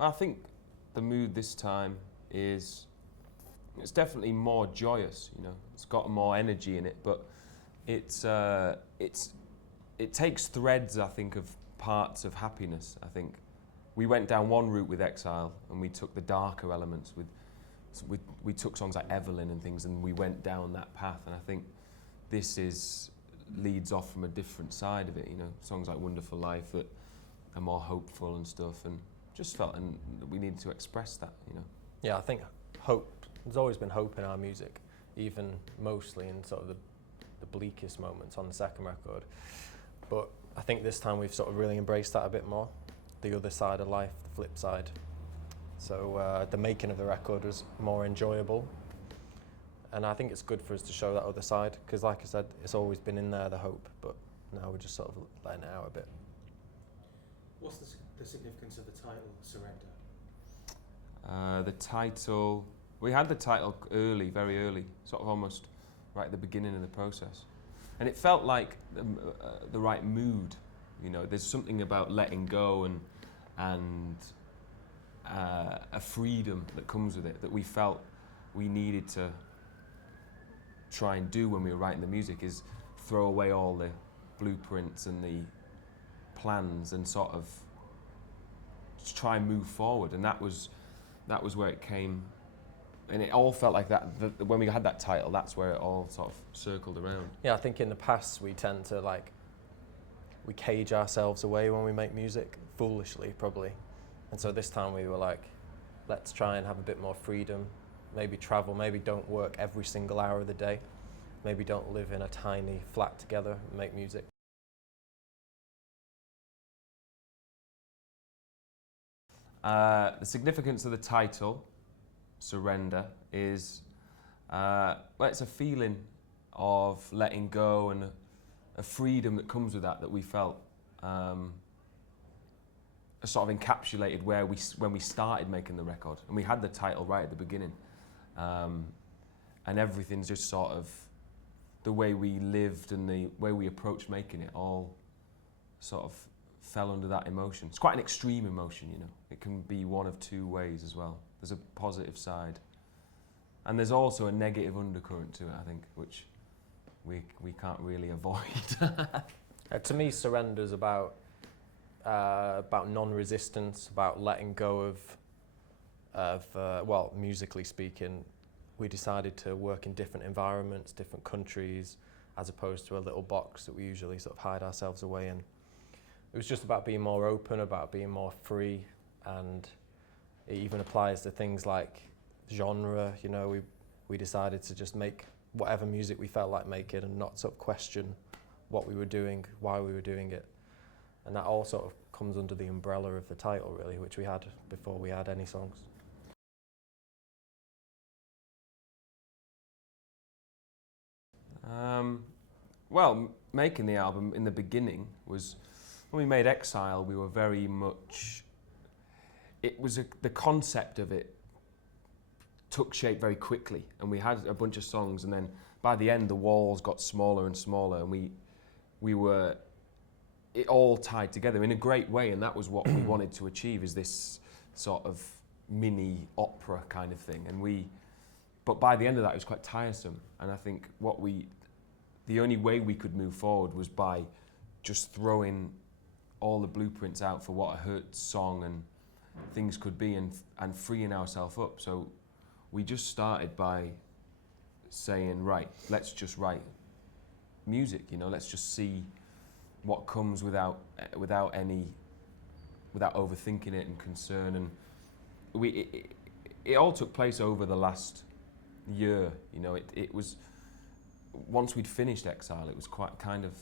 I think the mood this time it's definitely more joyous. You know, it's got more energy in it, but it takes threads, I think, of parts of happiness. I think we went down one route with Exile, and we took the darker elements we took songs like Evelyn and things, and we went down that path. And I think this leads off from a different side of it. You know, songs like Wonderful Life that are more hopeful and stuff, and just felt and we needed to express that. You know. Yeah, I think hope. There's always been hope in our music, even mostly in sort of the bleakest moments on the second record. But I think this time we've sort of really embraced that a bit more, the other side of life, the flip side. So the making of the record was more enjoyable, and I think it's good for us to show that other side, because like I said, it's always been in there, the hope, but now we're just sort of letting it out a bit. What's the significance of the title, Surrender? The title, we had the title early, very early, sort of almost right at the beginning of the process. And it felt like the right mood. You know, there's something about letting go and a freedom that comes with it that we felt we needed to try and do when we were writing the music, is throw away all the blueprints and the plans and sort of just try and move forward. And that was where it came. And it all felt like that. When we had that title, that's where it all sort of circled around. Yeah, I think in the past we tend to we cage ourselves away when we make music, foolishly probably. And so this time we were like, let's try and have a bit more freedom, maybe travel, maybe don't work every single hour of the day, maybe don't live in a tiny flat together and make music. The significance of the title, Surrender, is it's a feeling of letting go and a freedom that comes with that we felt sort of encapsulated when we started making the record, and we had the title right at the beginning, and everything's just sort of the way we lived and the way we approached making it all sort of fell under that emotion. It's quite an extreme emotion, you know. It can be one of two ways as well. There's a positive side, and there's also a negative undercurrent to it, I think, which we can't really avoid. To me, Surrender's about non-resistance, about letting go of musically speaking, we decided to work in different environments, different countries, as opposed to a little box that we usually sort of hide ourselves away in. It was just about being more open, about being more free, and it even applies to things like genre. You know, we decided to just make whatever music we felt like making and not sort of question what we were doing, why we were doing it. And that all sort of comes under the umbrella of the title, really, which we had before we had any songs. Well, making the album in the beginning was, when we made Exile, we were very much, the concept of it took shape very quickly, and we had a bunch of songs, and then by the end the walls got smaller and smaller, and it all tied together in a great way, and that was what we wanted to achieve, is this sort of mini opera kind of thing. But by the end of that it was quite tiresome, and I think the only way we could move forward was by just throwing all the blueprints out for what a Hurt song and things could be, and freeing ourselves up. So we just started by saying, right, let's just write music, you know, let's just see what comes without overthinking it and concern. And it all took place over the last year, you know. It was, once we'd finished Exile, it was quite kind of,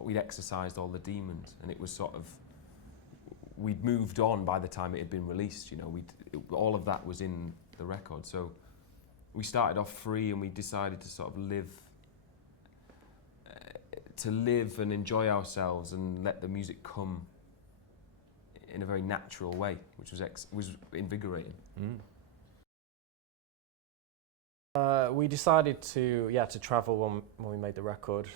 we'd exercised all the demons, and it was sort of, we'd moved on by the time it had been released, you know. All of that was in the record, so we started off free, and we decided to sort of live and enjoy ourselves and let the music come in a very natural way, which was invigorating. We decided to travel when we made the record.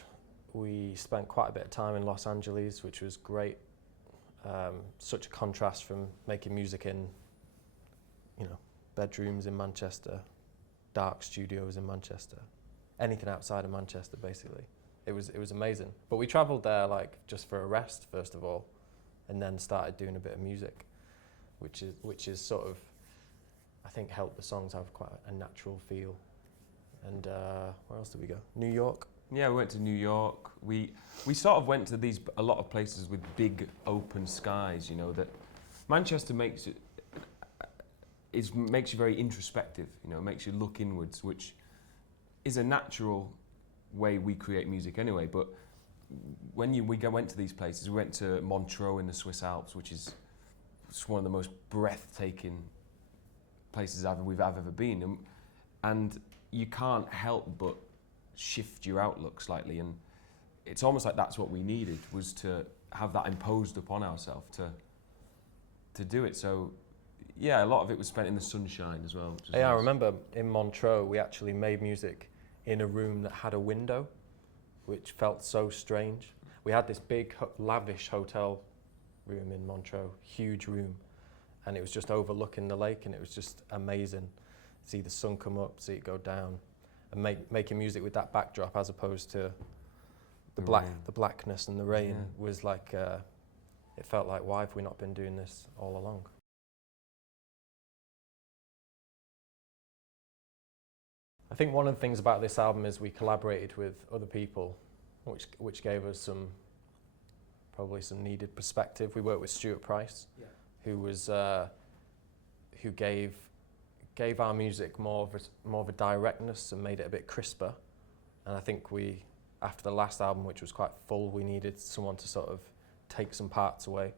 We spent quite a bit of time in Los Angeles, which was great. such a contrast from making music in, you know, bedrooms in Manchester, dark studios in Manchester, anything outside of Manchester basically. It was amazing. But we travelled there like just for a rest first of all, and then started doing a bit of music, which is sort of, I think, helped the songs have quite a natural feel. And where else did we go? New York. Yeah, we went to New York. We sort of went to a lot of places with big open skies. You know, that Manchester makes you very introspective. You know, makes you look inwards, which is a natural way we create music anyway. But when we went to these places, we went to Montreux in the Swiss Alps, which is one of the most breathtaking places we've ever been, and you can't help but shift your outlook slightly, and it's almost like that's what we needed, was to have that imposed upon ourselves to do it. So yeah, a lot of it was spent in the sunshine as well. Yeah, nice. I remember in Montreux we actually made music in a room that had a window, which felt so strange. We had this big lavish hotel room in Montreux, huge room, and it was just overlooking the lake, and it was just amazing. See the sun come up, see it go down, and making music with that backdrop as opposed to the blackness and the rain was like, it felt like, why have we not been doing this all along? I think one of the things about this album is we collaborated with other people, which gave us probably some needed perspective. We worked with Stuart Price, who gave our music more of a directness and made it a bit crisper. And I think after the last album, which was quite full, we needed someone to sort of take some parts away,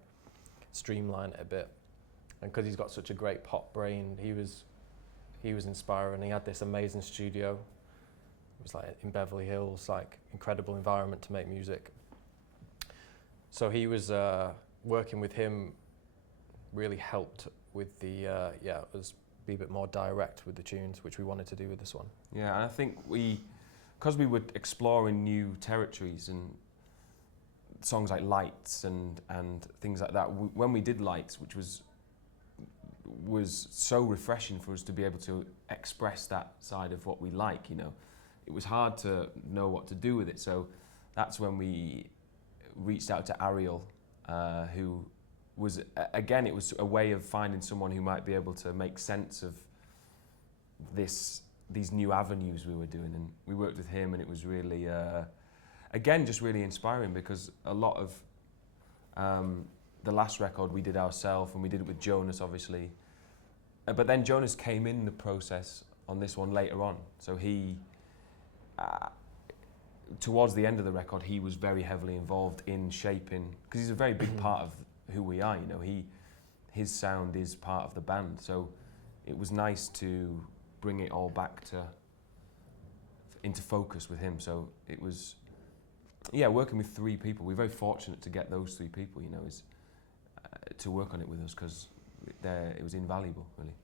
streamline it a bit. And because he's got such a great pop brain, he was inspiring. He had this amazing studio. It was like in Beverly Hills, like incredible environment to make music. So he was working with him really helped with the us be a bit more direct with the tunes, which we wanted to do with this one. Yeah, and I think because we were exploring new territories and songs like Lights and things like that, when we did Lights, which was so refreshing for us to be able to express that side of what we like, you know. It was hard to know what to do with it, so that's when we reached out to Ariel, who was, again, it was a way of finding someone who might be able to make sense of these new avenues we were doing, and we worked with him, and it was really, again, just really inspiring, because a lot of the last record we did ourselves, and we did it with Jonas, obviously, but then Jonas came in the process on this one later on, so he, towards the end of the record, he was very heavily involved in shaping, because he's a very big part of who we are, you know. His sound is part of the band, so it was nice to bring it all back into focus with him. So it was, working with three people. We're very fortunate to get those three people, you know, to work on it with us, because it was invaluable, really.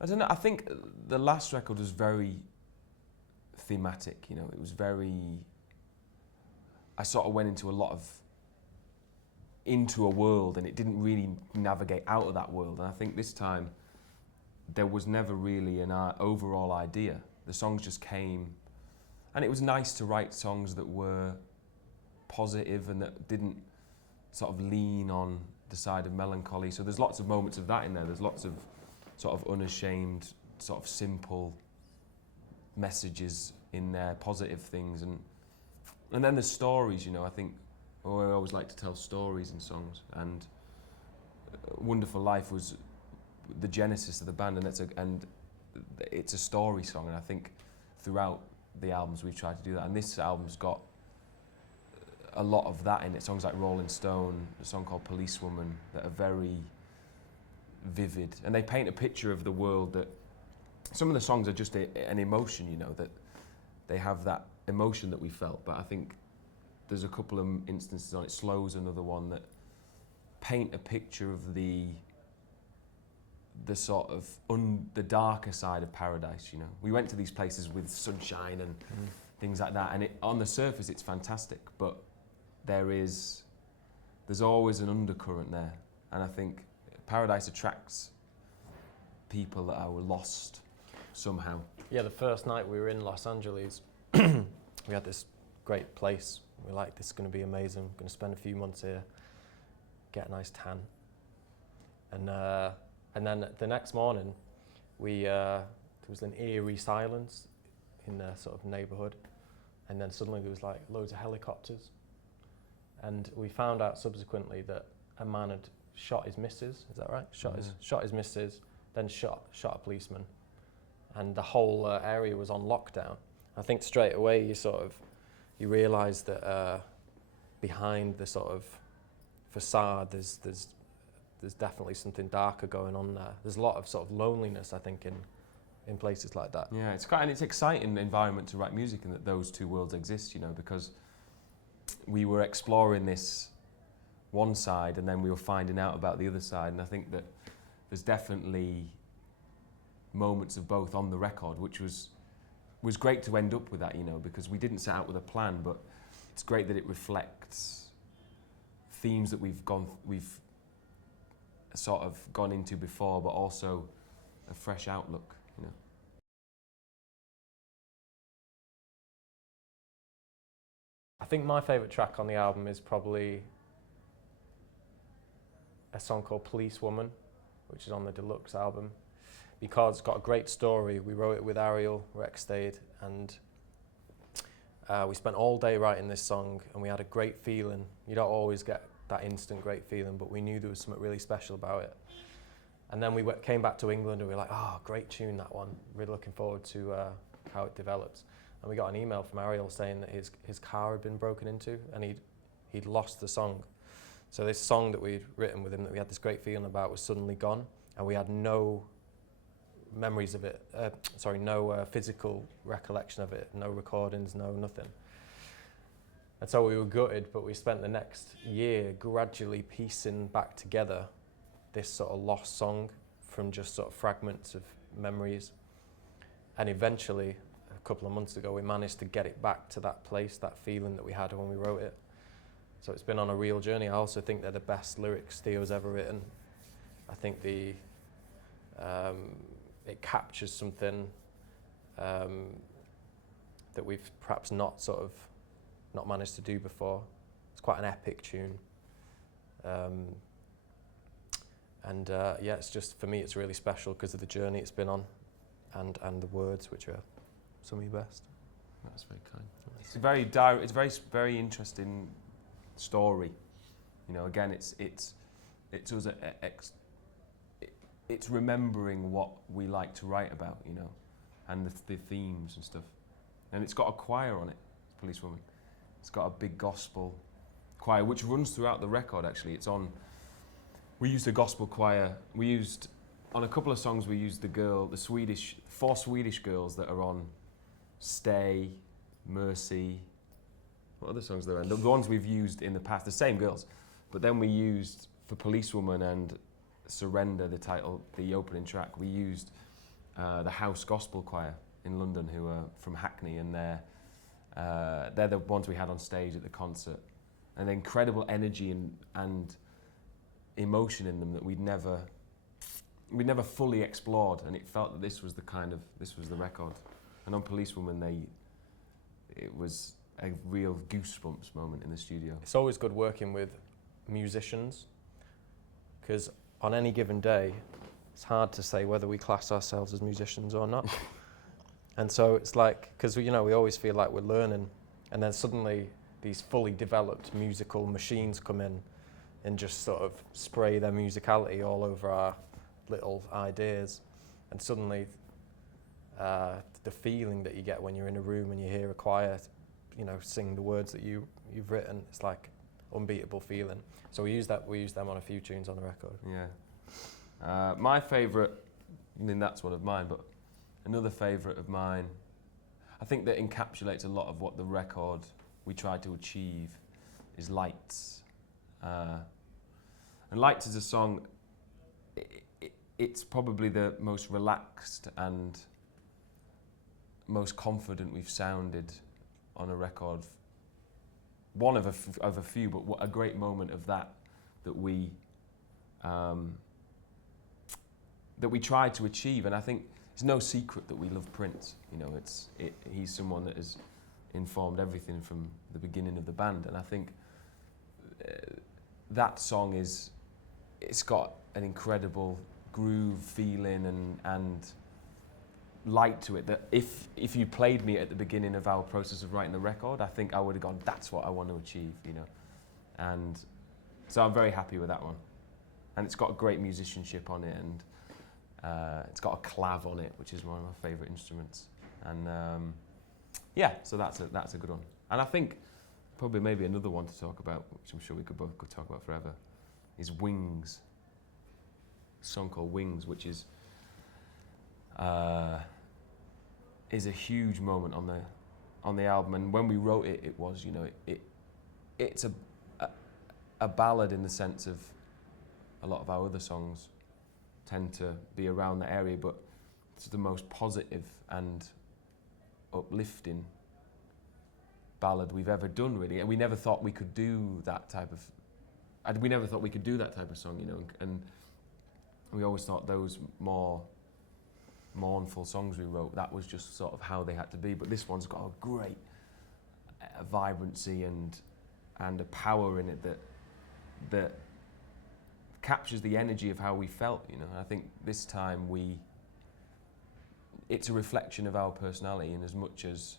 I don't know, I think the last record was very thematic, you know. It was I sort of went into a world, and it didn't really navigate out of that world. And I think this time there was never really an overall idea. The songs just came, and it was nice to write songs that were positive and that didn't sort of lean on the side of melancholy. So there's lots of moments of that in there. There's lots of sort of unashamed, sort of simple messages in there, positive things, and then the stories, you know. I think I always like to tell stories in songs, and Wonderful Life was the genesis of the band, and it's a story song, and I think throughout the albums we've tried to do that, and this album's got a lot of that in it. Songs like Rolling Stone, a song called Policewoman, that are very vivid, and they paint a picture of the world that some of the songs are just an emotion, you know, that they have that emotion that we felt, but I think there's a couple of instances on it. Slow's another one that paint a picture of the sort of the darker side of paradise, you know. We went to these places with sunshine and things like that. And on the surface, it's fantastic, but there's always an undercurrent there. And I think Paradise attracts people that are lost somehow. Yeah, the first night we were in Los Angeles, we had this great place. We were like, this is going to be amazing. I'm going to spend a few months here, get a nice tan. And then the next morning, there was an eerie silence in the sort of neighborhood. And then suddenly there was like loads of helicopters. And we found out subsequently that a man had shot his missus, is that right? Shot his missus, then shot a policeman. And the whole area was on lockdown. I think straight away you realise that behind the sort of facade, there's definitely something darker going on there. There's a lot of sort of loneliness, I think, in places like that. Yeah, it's exciting environment to write music, and that those two worlds exist, you know, because we were exploring this one side and then we were finding out about the other side, and I think that there's definitely moments of both on the record, which was great to end up with that, you know, because we didn't set out with a plan, but it's great that it reflects themes that we've sort of gone into before, but also a fresh outlook, you know. I think my favourite track on the album is probably a song called Policewoman, which is on the deluxe album, because it's got a great story. We wrote it with Ariel Rexstade, and we spent all day writing this song, and we had a great feeling. You don't always get that instant great feeling, but we knew there was something really special about it. And then we came back to England and we were like, oh, great tune, that one. Really looking forward to how it develops. And we got an email from Ariel saying that his car had been broken into and he'd lost the song. So this song that we'd written with him that we had this great feeling about was suddenly gone, and we had no memories of it, no physical recollection of it, no recordings, no nothing. And so we were gutted, but we spent the next year gradually piecing back together this sort of lost song from just sort of fragments of memories. And eventually, a couple of months ago, we managed to get it back to that place, that feeling that we had when we wrote it. So it's been on a real journey. I also think they're the best lyrics Theo's ever written. I think it captures something that we've perhaps not managed to do before. It's quite an epic tune. It's just, for me, it's really special because of the journey it's been on and the words, which are some of your best. That's very kind. It's a very direct, it's very, very interesting story. You know, again, it's remembering what we like to write about, you know, and the themes and stuff. And it's got a choir on it, Policewoman. It's got a big gospel choir, which runs throughout the record, actually. We used a gospel choir. On a couple of songs, we used four Swedish girls that are on Stay, Mercy. What other songs are there? And the ones we've used in the past, the same girls. But then we used, for Policewoman and Surrender, the opening track, we used the House Gospel Choir in London, who are from Hackney, and they're the ones we had on stage at the concert. And the incredible energy and emotion in them that we'd never fully explored, and it felt that this was the record. And on Policewoman, it was a real goosebumps moment in the studio. It's always good working with musicians, because on any given day, it's hard to say whether we class ourselves as musicians or not. And so it's like, because we always feel like we're learning, and then suddenly these fully developed musical machines come in and just sort of spray their musicality all over our little ideas. And suddenly the feeling that you get when you're in a room and you hear a choir, sing the words that you've written, it's like unbeatable feeling. So we use them on a few tunes on the record. Yeah. My favourite, that's one of mine, but another favourite of mine, I think that encapsulates a lot of what the record we tried to achieve, is Lights. And Lights is a song, it's probably the most relaxed and most confident we've sounded on a record. One of a few, but what a great moment of that we tried to achieve. And I think it's no secret that we love Prince. You know, he's someone that has informed everything from the beginning of the band. And I think that song it's got an incredible groove, feeling, and light to it that if you played me at the beginning of our process of writing the record, I think I would have gone, that's what I want to achieve, you know. And so I'm very happy with that one. And it's got great musicianship on it, and it's got a clav on it, which is one of my favourite instruments. And yeah, so that's a good one. And I think probably maybe another one to talk about, which I'm sure we could both talk about forever, is Wings. A song called Wings, which is a huge moment on the album. And when we wrote it, it was, you know, it's a ballad in the sense of a lot of our other songs tend to be around the area, but it's the most positive and uplifting ballad we've ever done, really. And we never thought we could do that type of song, you know. And we always thought those more mournful songs we wrote, that was just sort of how they had to be. But this one's got a great vibrancy and a power in it that captures the energy of how we felt, you know. And I think this time it's a reflection of our personality, in as much as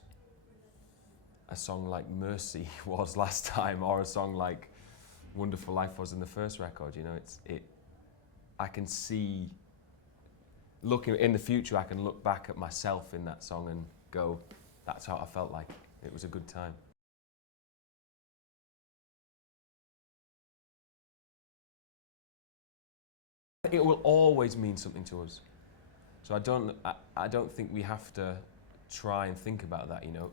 a song like Mercy was last time, or a song like Wonderful Life was in the first record, you know. I can see, looking in the future, I can look back at myself in that song and go, that's how I felt like. It was a good time. It will always mean something to us. So I don't think we have to try and think about that, you know.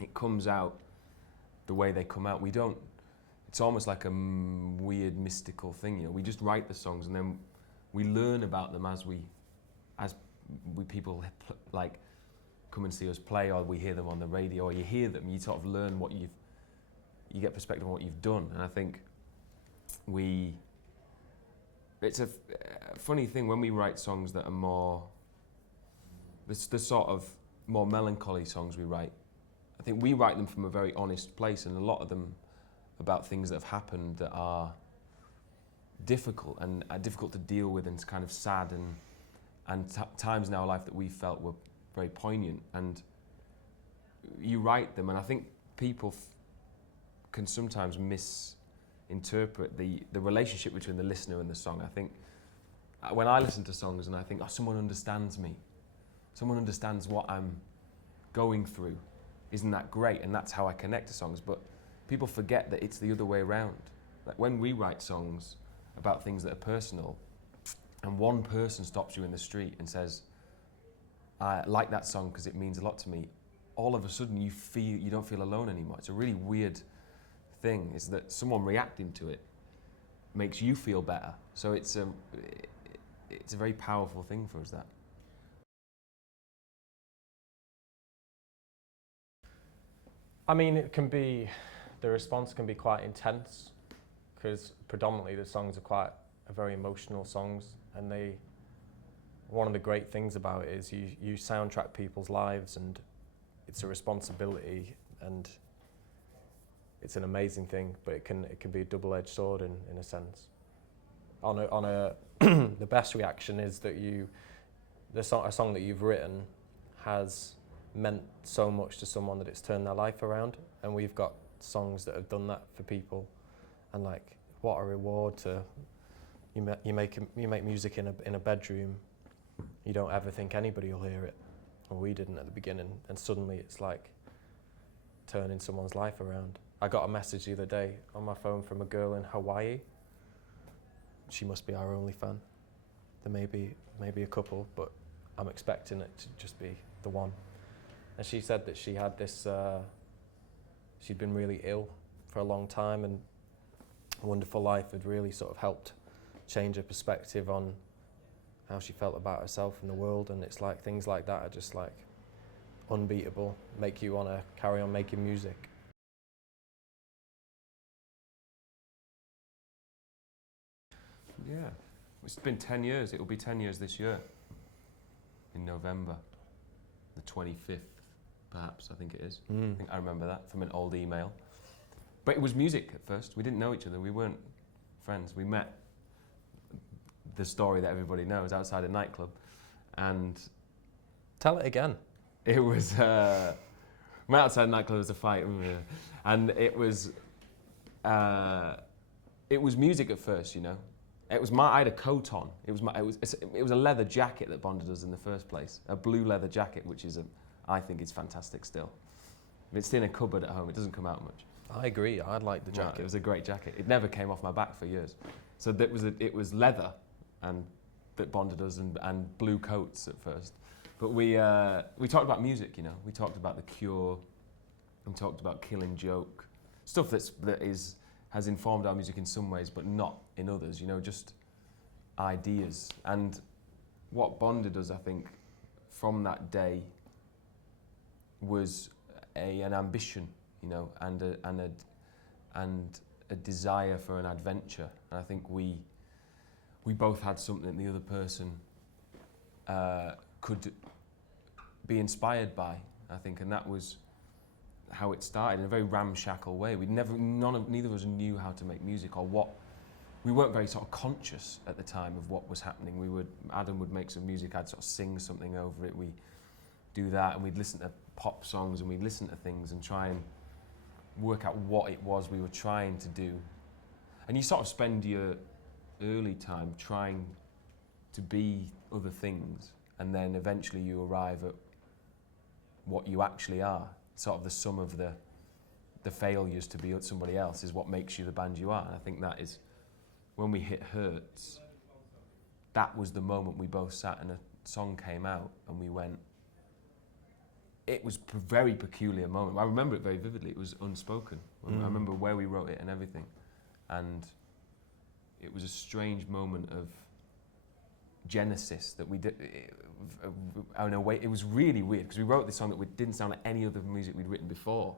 It comes out the way they come out. It's almost like a weird mystical thing, you know. We just write the songs and then we learn about them as people like come and see us play, or we hear them on the radio, or you hear them, you sort of learn you get perspective on what you've done. And I think it's a funny thing when we write songs that are more, the sort of more melancholy songs we write. I think we write them from a very honest place, and a lot of them about things that have happened that are difficult and are difficult to deal with, and kind of sad, and times in our life that we felt were very poignant. And you write them, and I think people can sometimes misinterpret the relationship between the listener and the song. I think when I listen to songs and I think, oh, someone understands me, someone understands what I'm going through, isn't that great? And that's how I connect to songs. But people forget that it's the other way around. Like when we write songs about things that are personal, and one person stops you in the street and says, I like that song because it means a lot to me, all of a sudden you don't feel alone anymore. It's a really weird thing, is that someone reacting to it makes you feel better. So it's a very powerful thing for us, that. I mean, the response can be quite intense, because predominantly the songs are very emotional songs, and one of the great things about it is you soundtrack people's lives, and it's a responsibility, and it's an amazing thing, but it can be a double-edged sword in a sense. The best reaction is that a song that you've written has meant so much to someone that it's turned their life around, and we've got songs that have done that for people, and like, what a reward to you make music in a bedroom. You don't ever think anybody will hear it, or we didn't at the beginning, and suddenly it's like turning someone's life around. I got a message the other day on my phone from a girl in Hawaii. She must be our only fan. There may be a couple, but I'm expecting it to just be the one. And she said that she had this, she'd been really ill for a long time, and Wonderful Life had really sort of helped change her perspective on how she felt about herself and the world. And it's like things like that are just like unbeatable, make you want to carry on making music. Yeah. It's been 10 years. It will be 10 years this year. In November. The 25th, perhaps, I think it is. I think I remember that from an old email. But it was music at first. We didn't know each other. We weren't friends. We met, the story that everybody knows, outside a nightclub. And Tell it again. it was, we met outside a nightclub, there was a fight. And it was music at first, you know. I had a coat on. It was a leather jacket that bonded us in the first place. A blue leather jacket, which is, I think is fantastic still. It's in a cupboard at home. It doesn't come out much. I agree. I like the jacket. It was a great jacket. It never came off my back for years. So it was leather, and that bonded us, and blue coats at first. But we talked about music, you know. We talked about The Cure. We talked about Killing Joke, stuff that has informed our music in some ways, but not in others. You know, just ideas. And what bonded us, I think, from that day was an ambition, you know, and a desire for an adventure. And I think we both had something the other person could be inspired by, I think, and that was how it started in a very ramshackle way. Neither of us knew how to make music or what. We weren't very sort of conscious at the time of what was happening. Adam would make some music, I'd sort of sing something over it. We do that, and we'd listen to pop songs, and we'd listen to things and try and work out what it was we were trying to do. And you sort of spend your early time trying to be other things, and then eventually you arrive at what you actually are. Sort of the sum of the failures to be somebody else is what makes you the band you are. And I think that is, when we hit Hurts, that was the moment we both sat and a song came out and we went, it was a very peculiar moment. I remember it very vividly. It was unspoken. I remember where we wrote it and everything. And it was a strange moment of genesis that we did. In a way, it was really weird because we wrote this song that didn't sound like any other music we'd written before.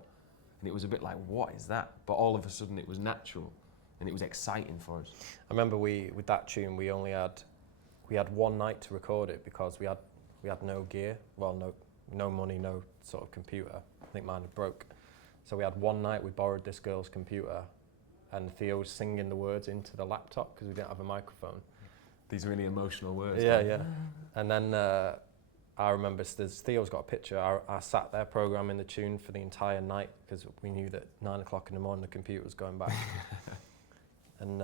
And it was a bit like, what is that? But all of a sudden it was natural and it was exciting for us. I remember with that tune, we had one night to record it because we had no gear, well, no money, no sort of computer. I think mine had broke. So we had one night, we borrowed this girl's computer, and Theo was singing the words into the laptop because we didn't have a microphone. These really emotional words. Yeah, yeah. And then I remember Theo's got a picture. I sat there programming the tune for the entire night because we knew that 9 o'clock in the morning the computer was going back. And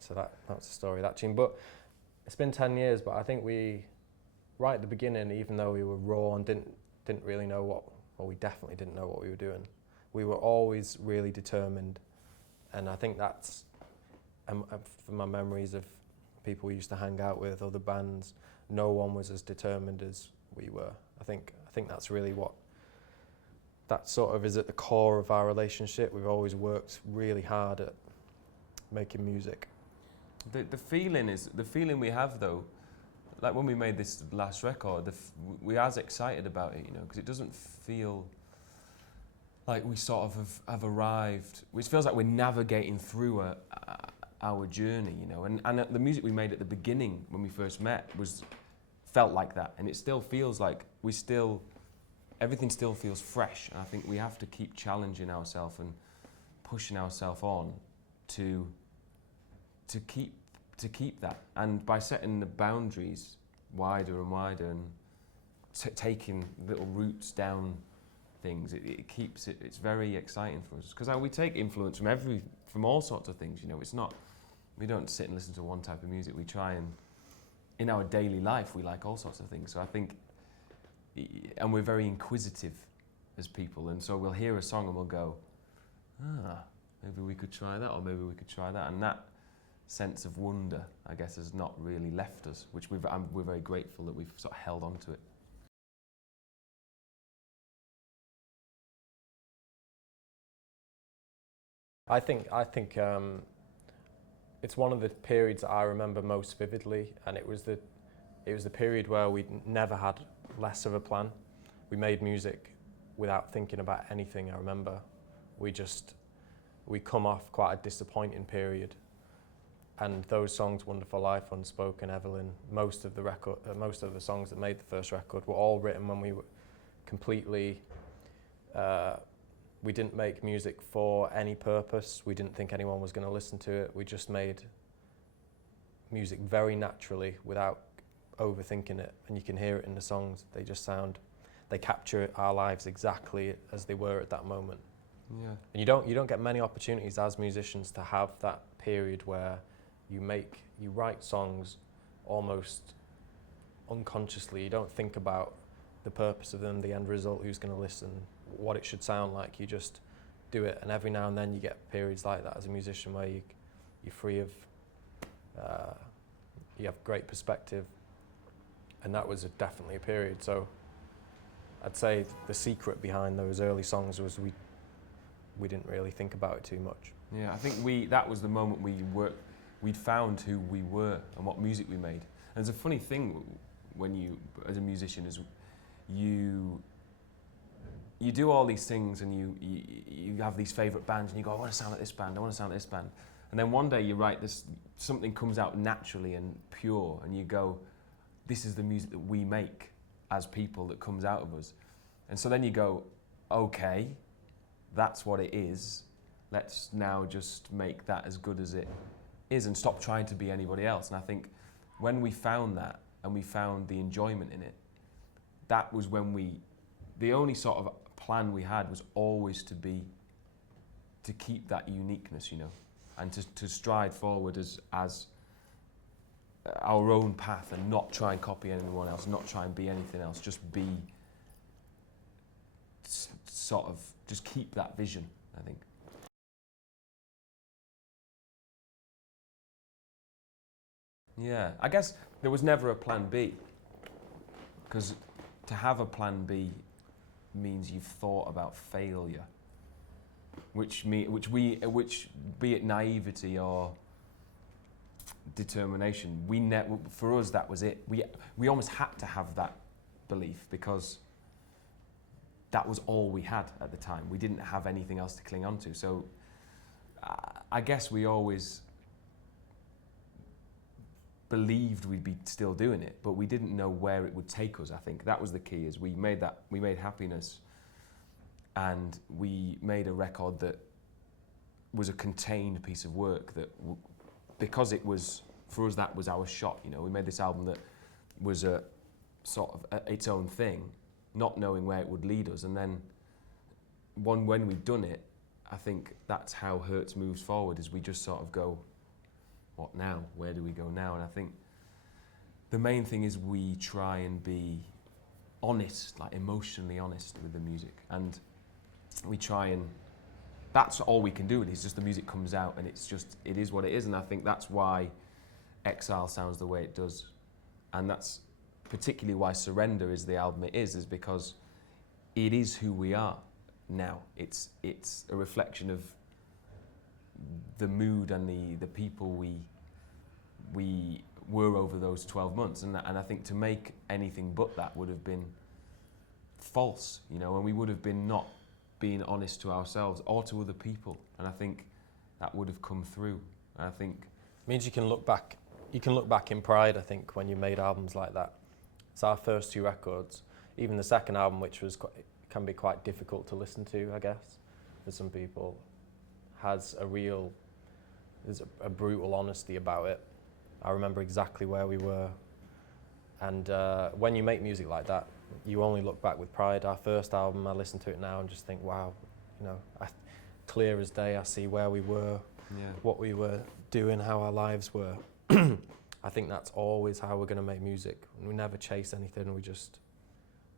so that was the story of that tune. But it's been 10 years, but I think right at the beginning, even though we were raw and didn't really know we definitely didn't know what we were doing, we were always really determined. And I think that's, from my memories of people we used to hang out with, other bands, no one was as determined as we were. I think that's really that sort of is at the core of our relationship. We've always worked really hard at making music. The feeling we have though, like when we made this last record, we're as excited about it, you know, because it doesn't feel like we sort of have arrived. It feels like we're navigating through our journey, you know, and the music we made at the beginning when we first met felt like that, and it still feels like everything still feels fresh, and I think we have to keep challenging ourselves and pushing ourselves on to keep that, and by setting the boundaries wider and wider and taking little routes down things, it keeps it. It's very exciting for us because we take influence from all sorts of things. You know, it's not. We don't sit and listen to one type of music. We try and, in our daily life, we like all sorts of things. So I think, and we're very inquisitive as people, and so we'll hear a song and we'll go, maybe we could try that, or maybe we could try that, and that sense of wonder, I guess, has not really left us, which we're very grateful that we've sort of held on to it. I think it's one of the periods that I remember most vividly, and it was the period where we never had less of a plan. we made music without thinking about anything. I remember we come off quite a disappointing period, and those songs, Wonderful Life, Unspoken, Evelyn, most of the songs that made the first record were all written when we were completely, we didn't make music for any purpose. We didn't think anyone was going to listen to it. We just made music very naturally without overthinking it, and you can hear it in the songs. They capture our lives exactly as they were at that moment. Yeah. And you don't get many opportunities as musicians to have that period where you write songs almost unconsciously. You don't think about the purpose of them, the end result, who's going to listen, what it should sound like. You just do it, and every now and then you get periods like that as a musician where you're free of, you have great perspective, and that was definitely a period. So I'd say the secret behind those early songs was we didn't really think about it too much. Yeah, I think that was the moment we'd found who we were and what music we made. And there's a funny thing when you, as a musician, is you do all these things, and you have these favourite bands, and you go, I want to sound like this band, I want to sound like this band. And then one day you write this, something comes out naturally and pure, and you go, this is the music that we make as people, that comes out of us. And so then you go, okay, that's what it is. Let's now just make that as good as it is and stop trying to be anybody else. And I think when we found that, and we found the enjoyment in it, that was when the only sort of plan we had was always to keep that uniqueness, you know, and to stride forward as our own path, and not try and copy anyone else, not try and be anything else, just be sort of, just keep that vision, I think. Yeah, I guess there was never a plan B, because to have a plan B means you've thought about failure, which be it naivety or determination. For us, that was it. We almost had to have that belief, because that was all we had at the time. We didn't have anything else to cling on to. So I guess we always believed we'd be still doing it, but we didn't know where it would take us. I think that was the key, is we made Happiness, and we made a record that was a contained piece of work that because it was, for us, that was our shot, you know. We made this album that was a sort of its own thing, not knowing where it would lead us. And then when we'd done it, I think that's how Hertz moves forward, is we just sort of go, what now? Where do we go now? And I think the main thing is we try and be honest, like emotionally honest with the music. And we try and, that's all we can do, is just the music comes out, and it is what it is. And I think that's why Exile sounds the way it does. And that's particularly why Surrender is the album it is because it is who we are now. It's a reflection of the mood and the people we were over those 12 months. And I think to make anything but that would have been false, you know, and we would have been not being honest to ourselves or to other people. And I think that would have come through. And I think it means you can look back in pride, I think, when you made albums like that. It's our first two records, even the second album, which can be quite difficult to listen to, I guess, for some people, there's a brutal honesty about it. I remember exactly where we were. And when you make music like that, you only look back with pride. Our first album, I listen to it now and just think, wow, you know, clear as day, I see where we were, what we were doing, how our lives were. I think that's always how we're going to make music. We never chase anything.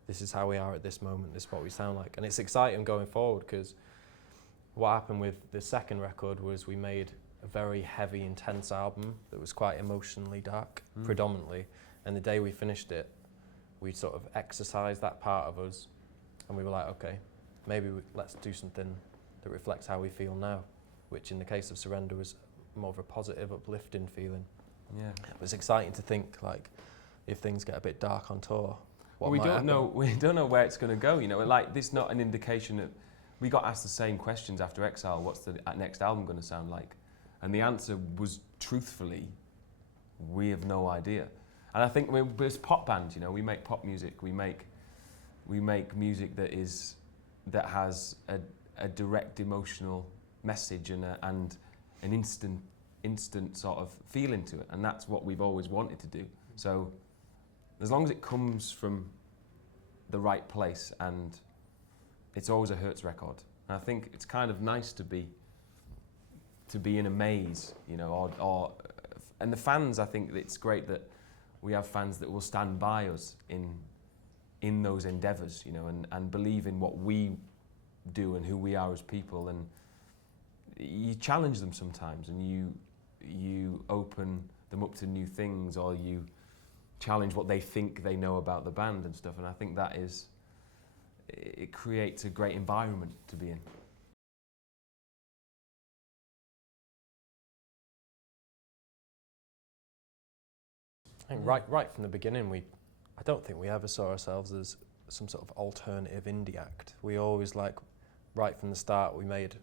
This is how we are at this moment. This is what we sound like. And it's exciting going forward, because what happened with the second record was we made a very heavy, intense album that was quite emotionally dark, predominantly. And the day we finished it, we sort of exercised that part of us, and we were like, okay, maybe let's do something that reflects how we feel now, which in the case of Surrender was more of a positive, uplifting feeling. yeah. It was exciting to think, like, if things get a bit dark on tour, what we might don't happen. know. We don't know where it's going to go. You know, like this, not an indication that we got asked the same questions after Exile. What's the next album going to sound like? And the answer was, truthfully, we have no idea. And I think we're a pop band. You know, we make pop music. We make music that has a direct emotional message and an instant sort of feeling to it, and that's what we've always wanted to do. So as long as it comes from the right place, and it's always a Hertz record, and I think it's kind of nice to be in a maze, you know, and the fans, I think it's great that we have fans that will stand by us in those endeavours, you know, and believe in what we do and who we are as people. And you challenge them sometimes, and you open them up to new things, or you challenge what they think they know about the band and stuff. And I think it creates a great environment to be in. I think right from the beginning, I don't think we ever saw ourselves as some sort of alternative indie act. We always, right from the start, we made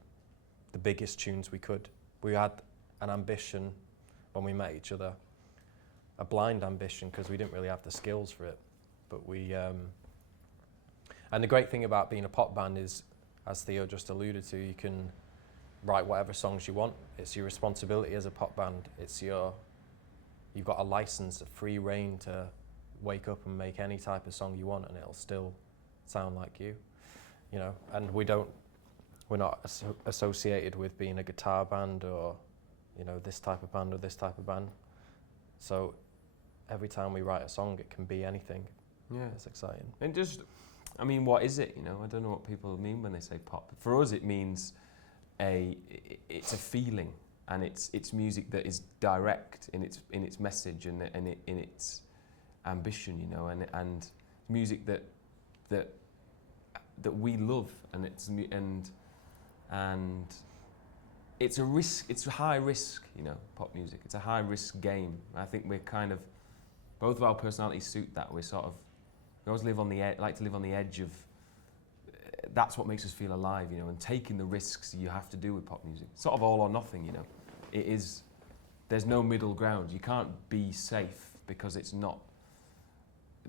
the biggest tunes we could. We had an ambition when we met each other, a blind ambition, because we didn't really have the skills for it. But and the great thing about being a pop band is, as Theo just alluded to, you can write whatever songs you want. It's your responsibility as a pop band. You've got a license, a free reign to wake up and make any type of song you want, and it'll still sound like you, you know. And we're not associated with being a guitar band, or, you know, this type of band or this type of band. So every time we write a song, it can be anything. Yeah, it's exciting. And just, I mean, what is it? You know, I don't know what people mean when they say pop. For us, it means it's a feeling. And it's music that is direct in its message and in its ambition, you know, and music that we love, and it's a risk. It's a high risk, you know, pop music. It's a high risk game. I think we're kind of, both of our personalities suit that. We always live on the edge. Like to live on the edge of. That's what makes us feel alive, you know, and taking the risks you have to do with pop music. It's sort of all or nothing, you know. There's no middle ground. You can't be safe, because it's not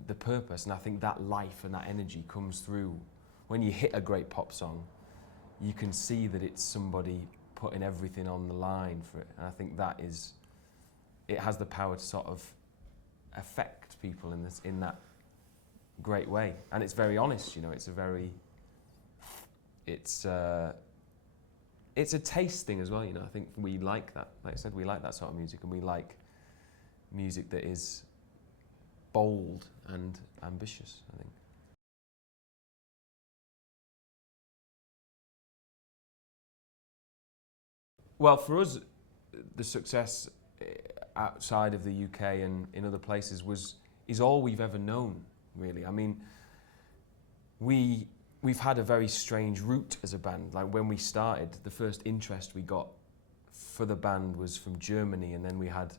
the purpose. And I think that life and that energy comes through. When you hit a great pop song, you can see that it's somebody putting everything on the line for it. And I think it has the power to sort of affect people in that great way. And it's very honest, you know, it's a taste thing as well, you know. I think we like that. Like I said, we like that sort of music, and we like music that is bold and ambitious, I think. Well, for us, the success outside of the UK and in other places is all we've ever known, really. I mean, we've had a very strange route as a band. Like when we started, the first interest we got for the band was from Germany, and then we had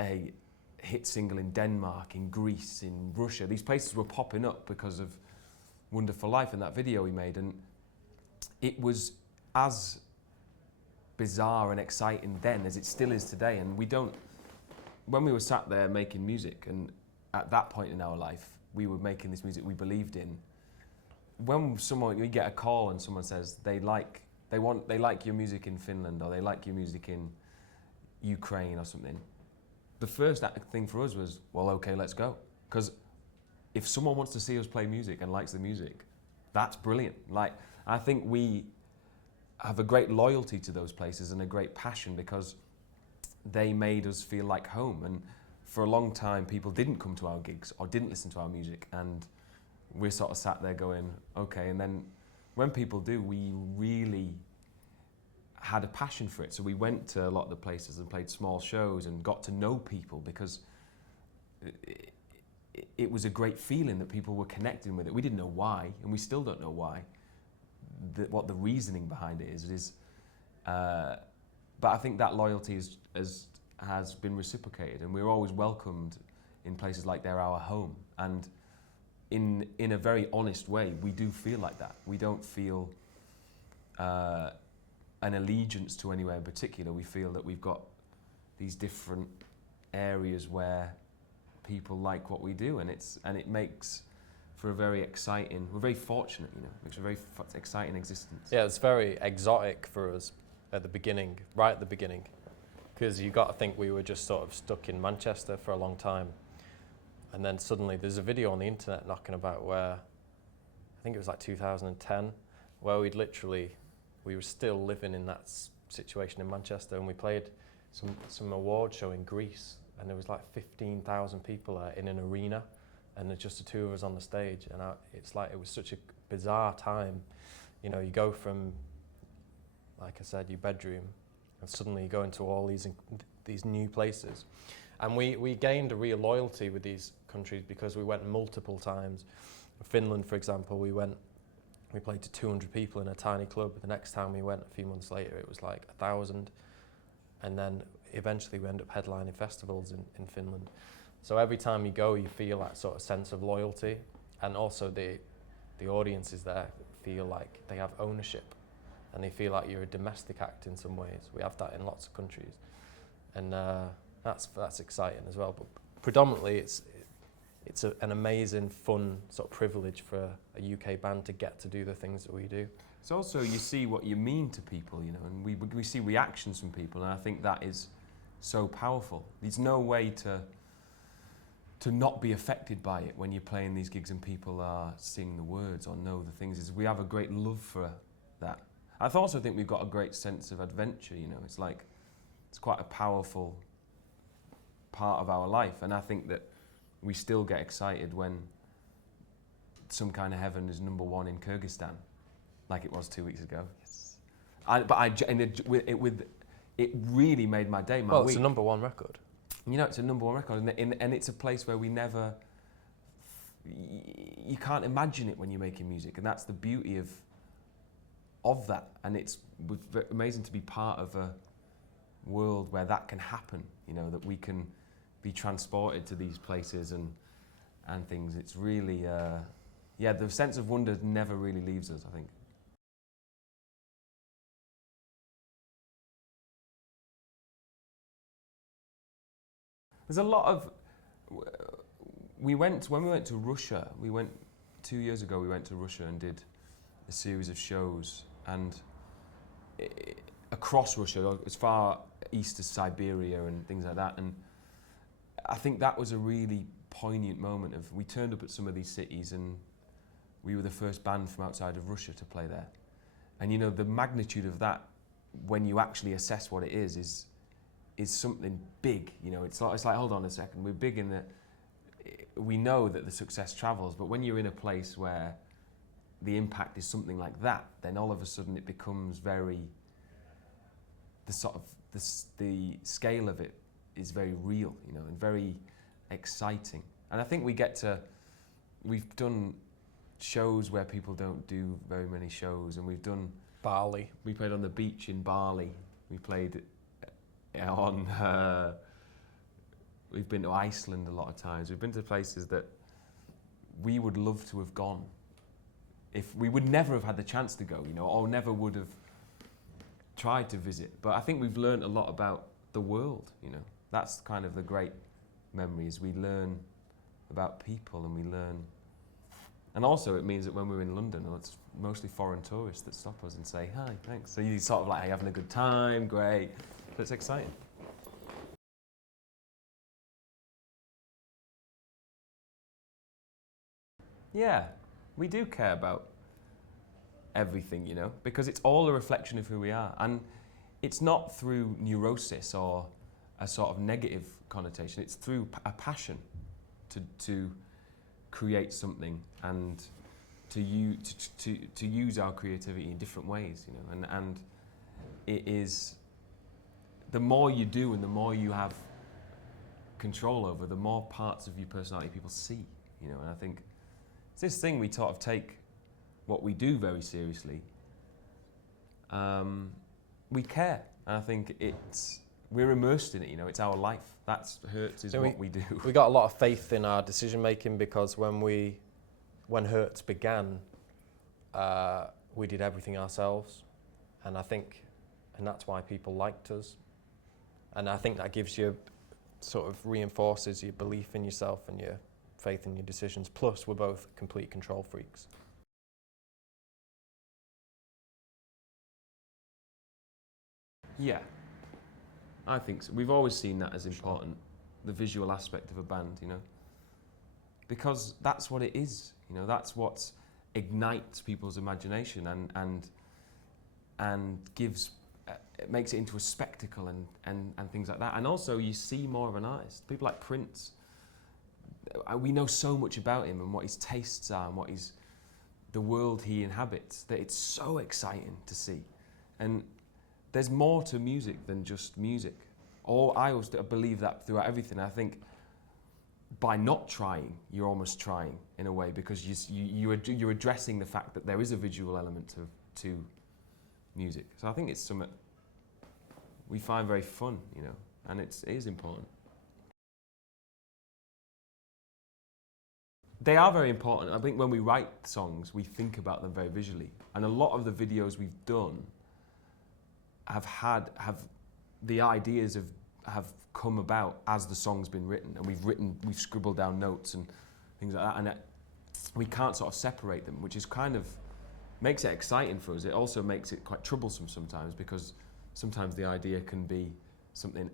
a hit single in Denmark, in Greece, in Russia. These places were popping up because of Wonderful Life and that video we made, and it was as bizarre and exciting then as it still is today. And when we were sat there making music, and at that point in our life, we were making this music we believed in. When you get a call and someone says they like your music in Finland, or they like your music in Ukraine or something, the first thing for us was, well, okay, let's go. Because if someone wants to see us play music and likes the music, that's brilliant. Like, I think we have a great loyalty to those places and a great passion, because they made us feel like home. And for a long time, people didn't come to our gigs or didn't listen to our music, and we're sort of sat there going, okay. And then when people do, we really had a passion for it. So we went to a lot of the places and played small shows and got to know people, because it was a great feeling that people were connecting with it. We didn't know why, and we still don't know why, what the reasoning behind it is. But I think that loyalty has been reciprocated, and we're always welcomed in places like they're our home. And in a very honest way, we do feel like that. We don't feel an allegiance to anywhere in particular. We feel that we've got these different areas where people like what we do, and it makes for a very exciting. We're very fortunate, you know. It's a very exciting existence. Yeah, it's very exotic for us at the beginning, right at the beginning, because you got to think we were just sort of stuck in Manchester for a long time, and then suddenly there's a video on the internet knocking about where I think it was like 2010, where we were still living in that situation in Manchester, and we played some award show in Greece, and there was like 15,000 people there in an arena, and there's just the two of us on the stage, and it's like it was such a bizarre time. You know, you go from, like I said, your bedroom, and suddenly you go into all these new places. And we gained a real loyalty with these countries because we went multiple times. Finland, for example, we played to 200 people in a tiny club. The next time we went, a few months later, it was like 1,000. And then eventually we end up headlining festivals in Finland. So every time you go, you feel that sort of sense of loyalty. And also the audiences there feel like they have ownership, and they feel like you're a domestic act in some ways. We have that in lots of countries. And that's exciting as well. But predominantly it's an amazing, fun sort of privilege for a UK band to get to do the things that we do. It's also, you see what you mean to people, you know, and we see reactions from people, and I think that is so powerful. There's no way to not be affected by it when you're playing these gigs and people are singing the words or know the things. We have a great love for that. I also think we've got a great sense of adventure, you know. It's like, it's quite a powerful part of our life, and I think that we still get excited when Some Kind of Heaven is #1 in Kyrgyzstan, like it was 2 weeks ago. Yes. It really made my day, my well, week. it's a #1 record. You know, it's a #1 record, and it's a place where we never. You can't imagine it when you're making music, and that's the beauty of that. And it's amazing to be part of a world where that can happen. You know, that we can be transported to these places and things. It's really, the sense of wonder never really leaves us, I think. There's a lot of, when we went to Russia, 2 years ago, we went to Russia and did a series of shows, and across Russia, as far east as Siberia and things like that, and I think that was a really poignant moment we turned up at some of these cities, and we were the first band from outside of Russia to play there. And you know, the magnitude of that, when you actually assess what it is something big. You know, it's like, hold on a second, we're big in that we know that the success travels, but when you're in a place where the impact is something like that, then all of a sudden it becomes the scale of it is very real, you know, and very exciting. And I think we've done shows where people don't do very many shows, and we've done Bali. We played on the beach in Bali. We played we've been to Iceland a lot of times. We've been to places that we would love to have gone. If we would never have had the chance to go, you know, or never would have tried to visit. But I think we've learned a lot about the world, you know. That's kind of the great memories. We learn about people, and we learn. And also it means that when we're in London, it's mostly foreign tourists that stop us and say, hi, thanks. So you sort of like, hey, having a good time, great. So it's exciting. Yeah, we do care about everything, you know, because it's all a reflection of who we are. And it's not through neurosis or a sort of negative connotation. It's through a passion to create something and to use our creativity in different ways, you know. And it is, the more you do and the more you have control over, the more parts of your personality people see, you know. And I think it's this thing, we sort of take what we do very seriously. We care, and I think we're immersed in it, you know. It's our life. That's Hertz is what we do. We got a lot of faith in our decision making, because when we when Hertz began, we did everything ourselves, and that's why people liked us, and I think that gives you, sort of reinforces your belief in yourself and your faith in your decisions. Plus, we're both complete control freaks. Yeah, I think so. We've always seen that as important, the visual aspect of a band, you know, because that's what it is, you know, that's what ignites people's imagination and gives, it makes it into a spectacle and things like that. And also you see more of an artist. People like Prince, we know so much about him and what his tastes are and the world he inhabits, that it's so exciting to see. And there's more to music than just music. I always believe that throughout everything. I think by not trying, you're almost trying in a way, because you're addressing the fact that there is a visual element to music. So I think it's something we find very fun, you know, and it is important. They are very important. I think when we write songs, we think about them very visually. And a lot of the videos we've done have the ideas have come about as the song's been written, and we've scribbled down notes and things like that, and we can't sort of separate them, which is kind of makes it exciting for us. It also makes it quite troublesome sometimes, because sometimes the idea can be something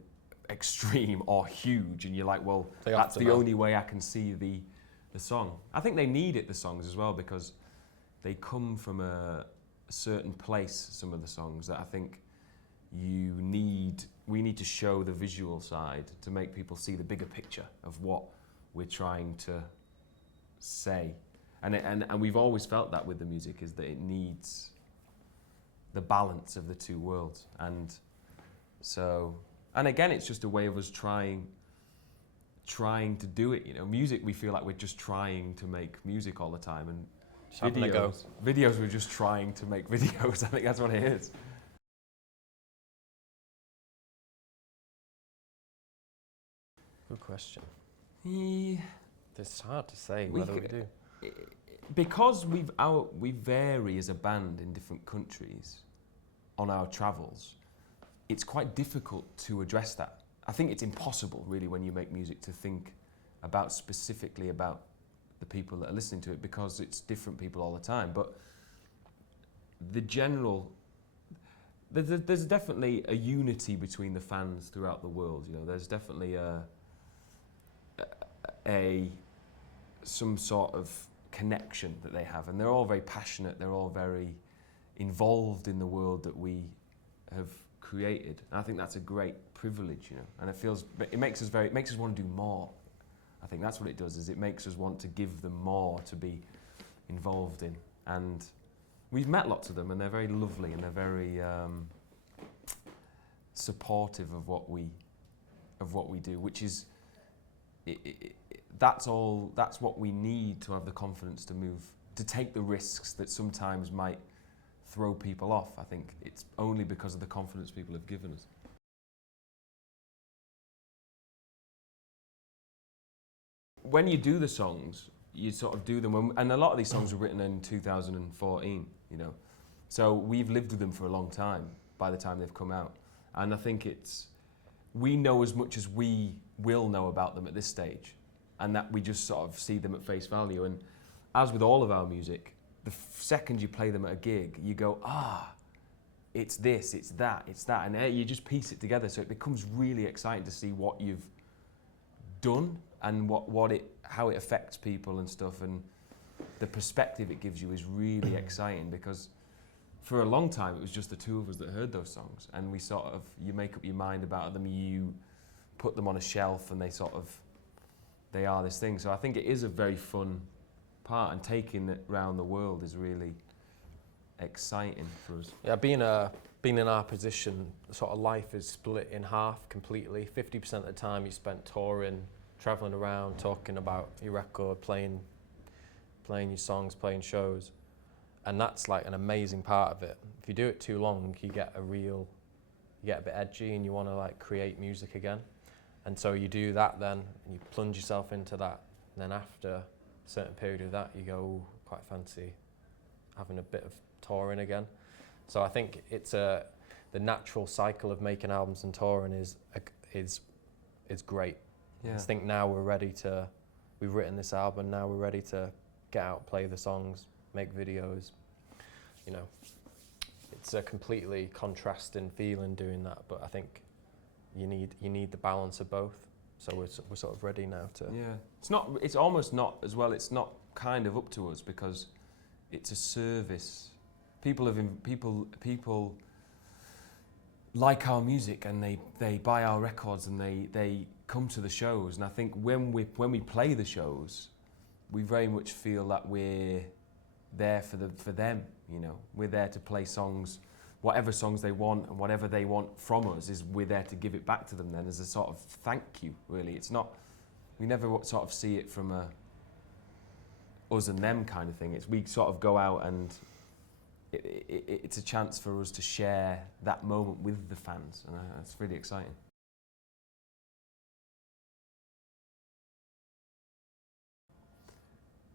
extreme or huge, and you're like, well, that's the only way I can see the song. I think they need it, the songs, as well, because they come from a certain place, some of the songs, that I think we need to show the visual side to make people see the bigger picture of what we're trying to say. And we've always felt that with the music, is that it needs the balance of the two worlds. And so, and again, it's just a way of us trying to do it, you know. Music, we feel like we're just trying to make music all the time, and videos we're just trying to make videos. I think that's what it is. Good question. Yeah. It's hard to say whether we do. Because we vary as a band in different countries on our travels, it's quite difficult to address that. I think it's impossible, really, when you make music, to think specifically about the people that are listening to it, because it's different people all the time. But there's definitely a unity between the fans throughout the world. You know, there's definitely some sort of connection that they have, and they're all very passionate. They're all very involved in the world that we have created. And I think that's a great privilege, you know. And it makes us want to do more. I think that's what it does. Is it makes us want to give them more to be involved in. And we've met lots of them, and they're very lovely, and they're very supportive of what we do, which is. That's what we need to have the confidence to take the risks that sometimes might throw people off. I think it's only because of the confidence people have given us. When you do the songs, you sort of do them, and a lot of these songs were written in 2014, you know. So we've lived with them for a long time by the time they've come out. And I think we know as much as we will know about them at this stage, and that we just sort of see them at face value. And as with all of our music, the second you play them at a gig, you go, it's this, it's that, and you just piece it together. So it becomes really exciting to see what you've done and how it affects people and stuff, and the perspective it gives you is really exciting, because for a long time it was just the two of us that heard those songs, and you make up your mind about them, you put them on a shelf, and they are this thing. So I think it is a very fun part, and taking it around the world is really exciting for us. Yeah, being in our position, sort of life is split in half completely. 50% of the time you spent touring, traveling around, talking about your record, playing your songs, playing shows. And that's like an amazing part of it. If you do it too long, you get a bit edgy, and you want to like create music again. And so you do that then, and you plunge yourself into that. And then after certain period of that, you go, "Ooh, quite fancy having a bit of touring again." So I think it's the natural cycle of making albums and touring is great. Yeah. I think now we've written this album, now we're ready to get out, play the songs, make videos. You know, it's a completely contrasting feeling doing that, but I think you need the balance of both. So we're sort of ready now to. Yeah, it's almost not as well. It's not kind of up to us because it's a service. People like our music and they buy our records and they come to the shows. And I think when we play the shows, we very much feel that we're there for them. You know, we're there to play songs, whatever songs they want, and whatever they want from us is we're there to give it back to them. Then as a sort of thank you, really. It's not. We never sort of see it from a us and them kind of thing. It's we sort of go out and it's a chance for us to share that moment with the fans, and it's really exciting.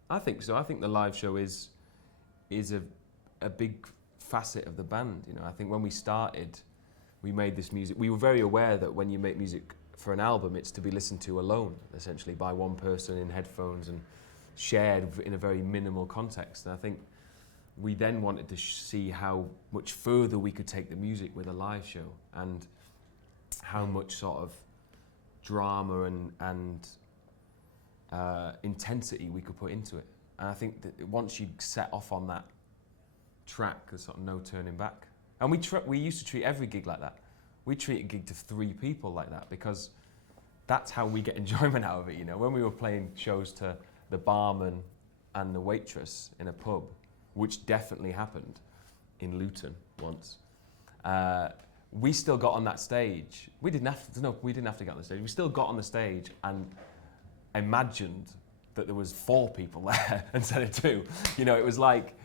I think so. I think the live show is a big facet of the band. You know, I think when we started, we made this music. We were very aware that when you make music for an album, it's to be listened to alone, essentially by one person in headphones and shared in a very minimal context. And I think we then wanted to see how much further we could take the music with a live show and how much sort of drama and intensity we could put into it. And I think that once you set off on that track, there's sort of no turning back. And we used to treat every gig like that. We treat a gig to 3 people like that because that's how we get enjoyment out of it. You know, when we were playing shows to the barman and the waitress in a pub, which definitely happened in Luton once, we still got on that stage. We didn't have to get on the stage. We still got on the stage and imagined that there was 4 people there instead of 2. You know, it was like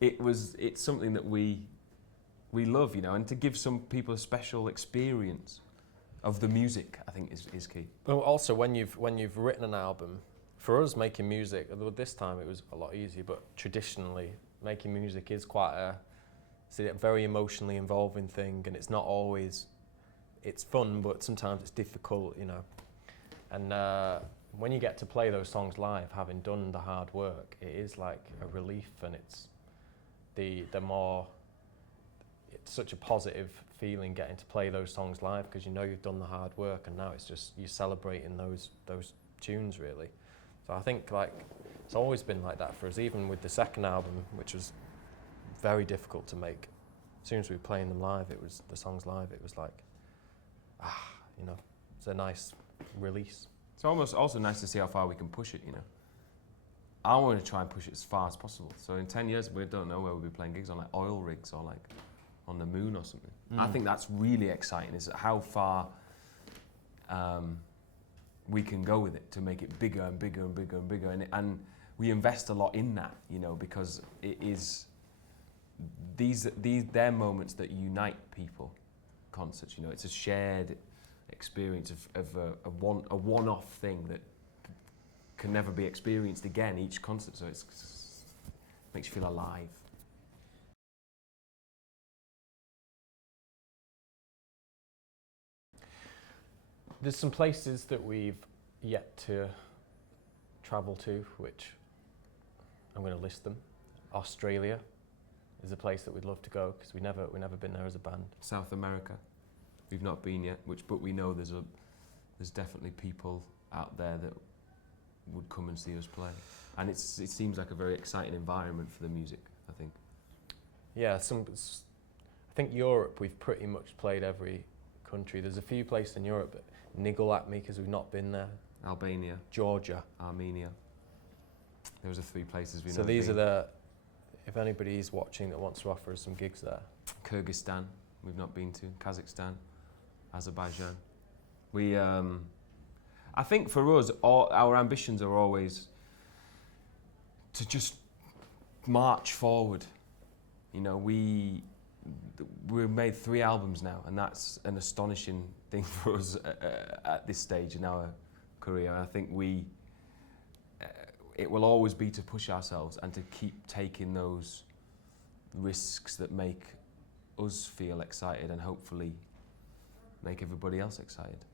it's something that we love, you know, and to give some people a special experience of the music, I think is key. But also when you've written an album, for us making music, although this time it was a lot easier, but traditionally making music is quite a very emotionally involving thing, and it's not always, it's fun, but sometimes it's difficult, you know. And when you get to play those songs live, having done the hard work, it is like a relief, and it's it's such a positive feeling getting to play those songs live because you know you've done the hard work, and now it's just you celebrating those tunes really. So I think like it's always been like that for us, even with the second album, which was very difficult to make. As soon as we were playing them live, it was the songs live. It was like, you know, it's a nice release. It's almost also nice to see how far we can push it, you know. I want to try and push it as far as possible. So in 10 years, we don't know where we'll be playing gigs on, like oil rigs or like on the moon or something. I think that's really exciting, is how far we can go with it to make it bigger and bigger and bigger and bigger. And we invest a lot in that, you know, because it is they're moments that unite people, concerts, you know. It's a shared experience of a one-off thing that can never be experienced again each concert, so it makes you feel alive. There's some places that we've yet to travel to, which I'm going to list them. Australia is a place that we'd love to go because we've never been there as a band. South America, we've not been yet, but we know there's definitely people out there that would come and see us play, and it seems like a very exciting environment for the music, I think. Yeah, I think Europe, we've pretty much played every country. There's a few places in Europe that niggle at me because we've not been there. Albania, Georgia, Armenia. Those are 3 places we know. So these are if anybody's watching that wants to offer us some gigs there. Kyrgyzstan, we've not been to. Kazakhstan, Azerbaijan. I think for us, our ambitions are always to just march forward. You know, we've made 3 albums now, and that's an astonishing thing for us at this stage in our career. I think it will always be to push ourselves and to keep taking those risks that make us feel excited and hopefully make everybody else excited.